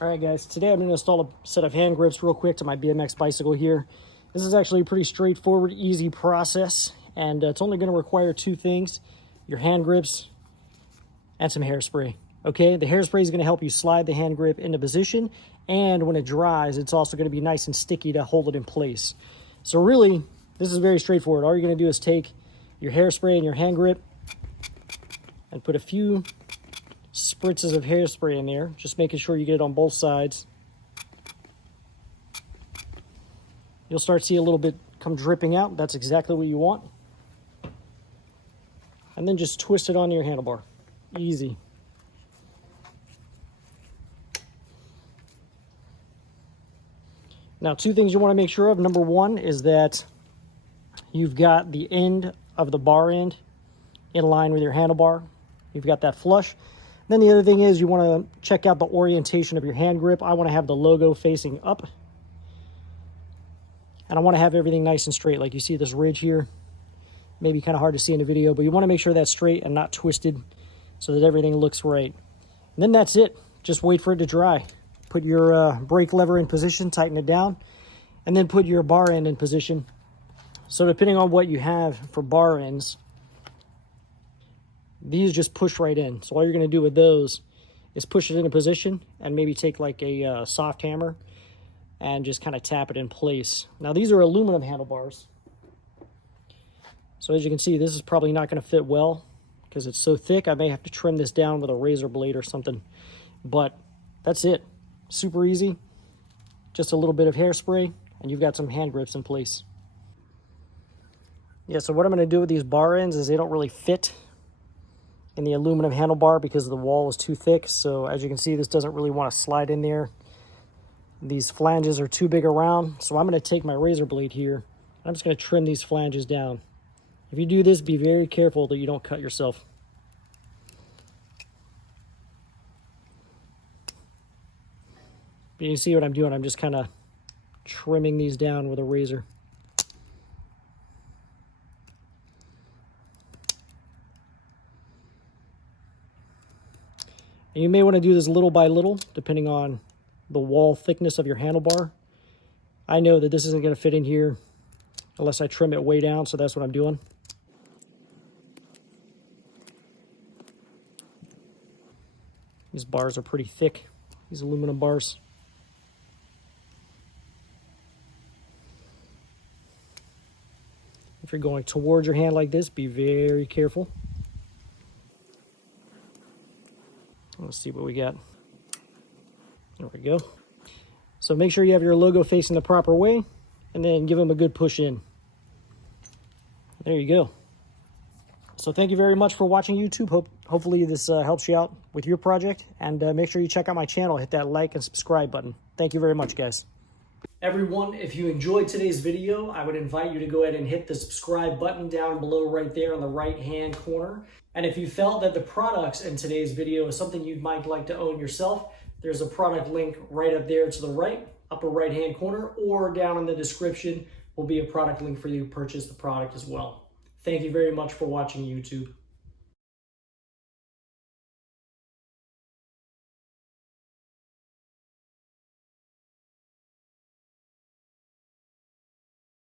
All right, guys, today I'm going to install a set of hand grips real quick to my BMX bicycle here. This is actually a pretty straightforward, easy process, and it's only going to require two things: your hand grips and some hairspray. Okay, the hairspray is going to help you slide the hand grip into position, and when it dries, it's also going to be nice and sticky to hold it in place. So really, this is very straightforward. All you're going to do is take your hairspray and your hand grip and put a few spritzes of hairspray in there, just making sure you get it on both sides. You'll start to see a little bit come dripping out. That's exactly what you want. And then just twist it onto your handlebar. Easy. Now, two things you want to make sure of. Number one is that you've got the end of the bar end in line with your handlebar. You've got that flush. Then the other thing is you want to check out the orientation of your hand grip. I want to have the logo facing up. And I want to have everything nice and straight. Like you see this ridge here. Maybe kind of hard to see in the video, but you want to make sure that's straight and not twisted so that everything looks right. And then that's it. Just wait for it to dry. Put your brake lever in position, tighten it down, and then put your bar end in position. So depending on what you have for bar ends, these just push right in. So all you're going to do with those is push it into position and maybe take like a soft hammer and just kind of tap it in place. Now these are aluminum handlebars. So as you can see, this is probably not going to fit well because it's so thick. I may have to trim this down with a razor blade or something. But that's it. Super easy. Just a little bit of hairspray and you've got some hand grips in place. Yeah, so what I'm going to do with these bar ends is they don't really fit in the aluminum handlebar because the wall is too thick. So as you can see, this doesn't really want to slide in there. These flanges are too big around. So I'm going to take my razor blade here. And I'm just going to trim these flanges down. If you do this, be very careful that you don't cut yourself. But you can see what I'm doing. I'm just kind of trimming these down with a razor. And you may want to do this little by little, depending on the wall thickness of your handlebar. I know that this isn't going to fit in here unless I trim it way down, so that's what I'm doing. These bars are pretty thick, these aluminum bars. If you're going towards your hand like this, be very careful. Let's see what we got. There we go. So make sure you have your logo facing the proper way and then give them a good push in. There you go. So thank you very much for watching YouTube. Hopefully this helps you out with your project. And make sure you check out my channel. Hit that like and subscribe button. Thank you very much, guys. Everyone, if you enjoyed today's video, I would invite you to go ahead and hit the subscribe button down below right there on the right-hand corner. And if you felt that the products in today's video is something you might like to own yourself, there's a product link right up there to the right, upper right-hand corner, or down in the description will be a product link for you to purchase the product as well. Thank you very much for watching YouTube.